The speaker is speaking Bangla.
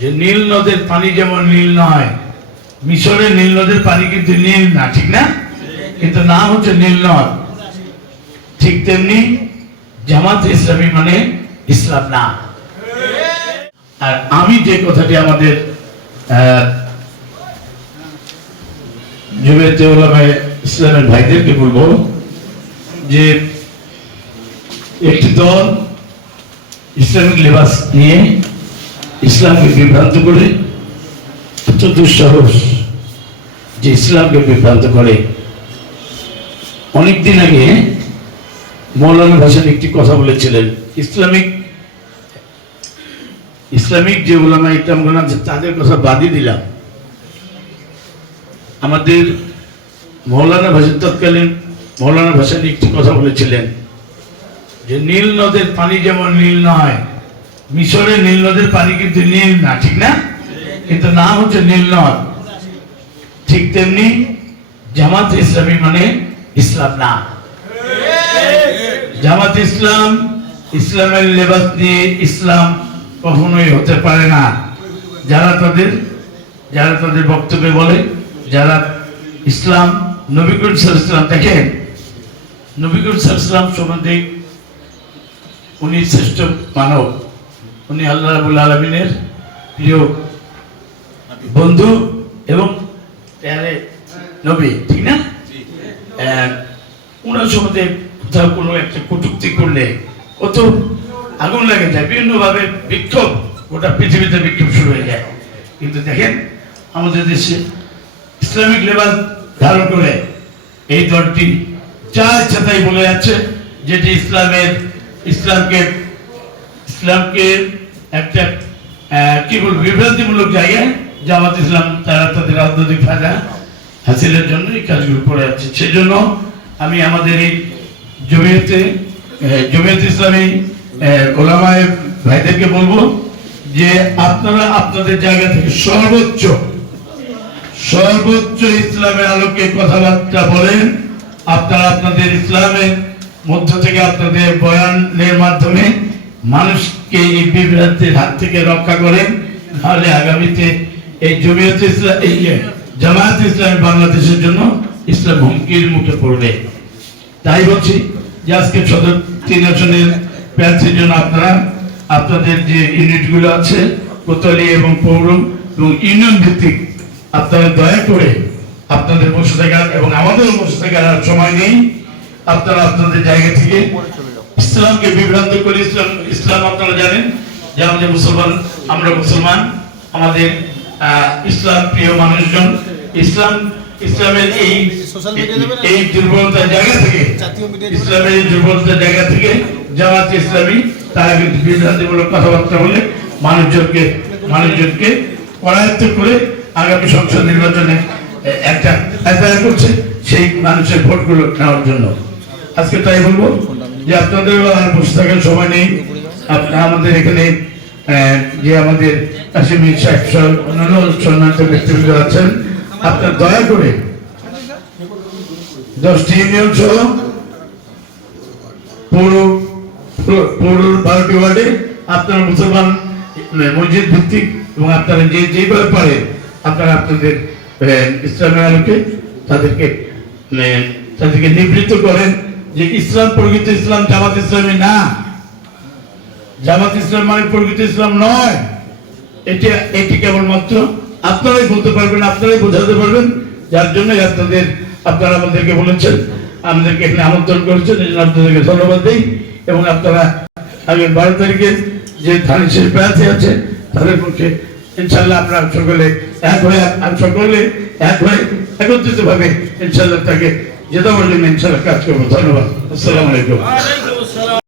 যে নীল নদের পানি যেমন নীল নয়, মিশরের নীল নদের পানি কিন্তু নীল না, ঠিক না? কিন্তু নাম হচ্ছে নীল নদ। ঠিক তেমনি জামাত ইসলামী মানে ইসলাম না। আর আমি যে কথাটি আমাদের জমিয়তে উলামায়ে ইসলামের ভাইদেরকে বলবো যে একটি দল ইসলামিক লেবাস নিয়ে ইসলামকে বিভ্রান্ত করে, এত দুঃসাহস যে ইসলামকে বিভ্রান্ত করে। অনেকদিন আগে মৌলানা ভাসানী একটি কথা বলেছিলেন, ইসলামিক যে উলামা ইকরামগণ আছে তাদের কথা বাদই দিলাম, আমাদের মৌলানা ভাসানী তৎকালীন মৌলানা ভাসানী একটি কথা বলেছিলেন যে নীল নদের পানি যেমন নীল নয়, মিশরের নীল নদের পানি কিন্তু নীল না, ঠিক না? কিন্তু নাম হচ্ছে নীল নদ। ঠিক তেমনি জামাত ইসলামী মানে ইসলাম না। জামাত ইসলাম ইসলামের লেবাস দিয়ে ইসলাম কখনোই হতে পারে না। যারা তাদের বক্তব্যে বলে, যারা ইসলাম নবী করিম সাল্লাল্লাহু আলাইহি ওয়াসাল্লাম, দেখেন নবী করিম সাল্লাল্লাহু আলাইহি ওয়াসাল্লাম সম্বন্ধে উনি শ্রেষ্ঠ মানব, উনি আল্লাহ রাব্বুল আলামিনের প্রিয় বন্ধু এবং নবী, ঠিক না? ওনার সম্বন্ধে কোথাও কোনো একটা কটূক্তি করলে কত আগুন লাগে যায়, বিভিন্নভাবে বিক্ষোভ, গোটা পৃথিবীতে বিক্ষোভ শুরু হয়ে যায়। কিন্তু দেখেন আমাদের দেশে ইসলামিক লেবাস ধারণ করে এই দলটি যা ইচ্ছা তাই বলে যাচ্ছে, যেটি ইসলামকে একটা কি বলবো বিভ্রান্তিমূলক জায়গায় জামাত ইসলাম তারা তাদের রাজনৈতিক ফায়দা হাসিলের জন্য এই কাজগুলো করে যাচ্ছে। সেজন্য আমি আমাদের এই জমিয়ত ইসলামী উলামায়ে ভাইদেরকে বলবো যে আপনারা আপনাদের জায়গা থেকে সর্বোচ্চ ইসলামের আলোকে কথাবার্তা বলেন। আপনারা আপনাদের ইসলামের মধ্য থেকে আপনাদের বয়ানের মাধ্যমে মানুষকে এই বিভ্রান্তির হাত থেকে রক্ষা করেন, তাহলে আগামীতে এই জামায়াত ইসলামী বাংলাদেশের জন্য ইসলাম হুমকির মুখে পড়বে। তাই বলছি যে আজকে সদর 3 আসনের প্রার্থীর জন্য আপনারা আপনাদের যে ইউনিটগুলো আছে কোতোয়ালি এবং পৌর এবং ইউনিয়ন ভিত্তিক, আপনারা দয়া করে আপনাদের বসে থাকার এবং আমাদের বসে থাকার আর সময় নেই। আপনারা আপনাদের জায়গা থেকে ইসলামকে বিভ্রান্ত করে, ইসলাম আপনারা জানেন যে আমাদের আমরা মুসলমান, আমাদের ইসলাম প্রিয় মানুষজন ইসলামের এই দুর্বলতার জায়গা থেকে জামাত ইসলামী তারা কিন্তু বিভ্রান্তিমূলক কথাবার্তা বলে মানুষজনকে পরায়ত্ত করে আগামী সংসদ নির্বাচনে একটা আদায় করছে সেই মানুষের ভোটগুলো নেওয়ার জন্য। আজকে তাই বলবো যে আপনাদের আর বসে থাকার সময় নেই। আমাদের এখানে যে আমাদের কাশিমি সাহেব অন্যান্য সম্মানিত ব্যক্তিবর্গ আছেন, আপনার দয়া করে 10টি ইউনিয়ন সহ পৌর 12টি ওয়ার্ডে আপনারা মুসলমান মসজিদ ভিত্তিক এবং আপনারা যেভাবে পারে আপনারা আপনাদের ইসলামের আলোকে তাদেরকে নিবৃত্ত করেন যে ইসলাম প্রকৃত ইসলাম জামাত ইসলামী না, জামাত ইসলাম মানে প্রকৃত ইসলাম নয়। এটি কেবলমাত্র আপনারাই বলতে পারবেন, আপনারাই বোঝাতে পারবেন, যার জন্য আপনারা আমাদেরকে বলেছেন, আমাদেরকে এখানে আমন্ত্রণ করেছেন, এই জন্য আপনাদেরকে ধন্যবাদ দিই। এবং আপনারা আগামী 12 তারিখে যে ধানের প্রার্থী আছে তাদের পক্ষে ইনশাল্লাহ আমরা সকলে এক হয়ে একত্রিত ভাবে ইনশাল্লাহ তাকে জেতাবার জন্য ইনশাল্লাহ কাজ করবো। ধন্যবাদ। আসসালামু আলাইকুম।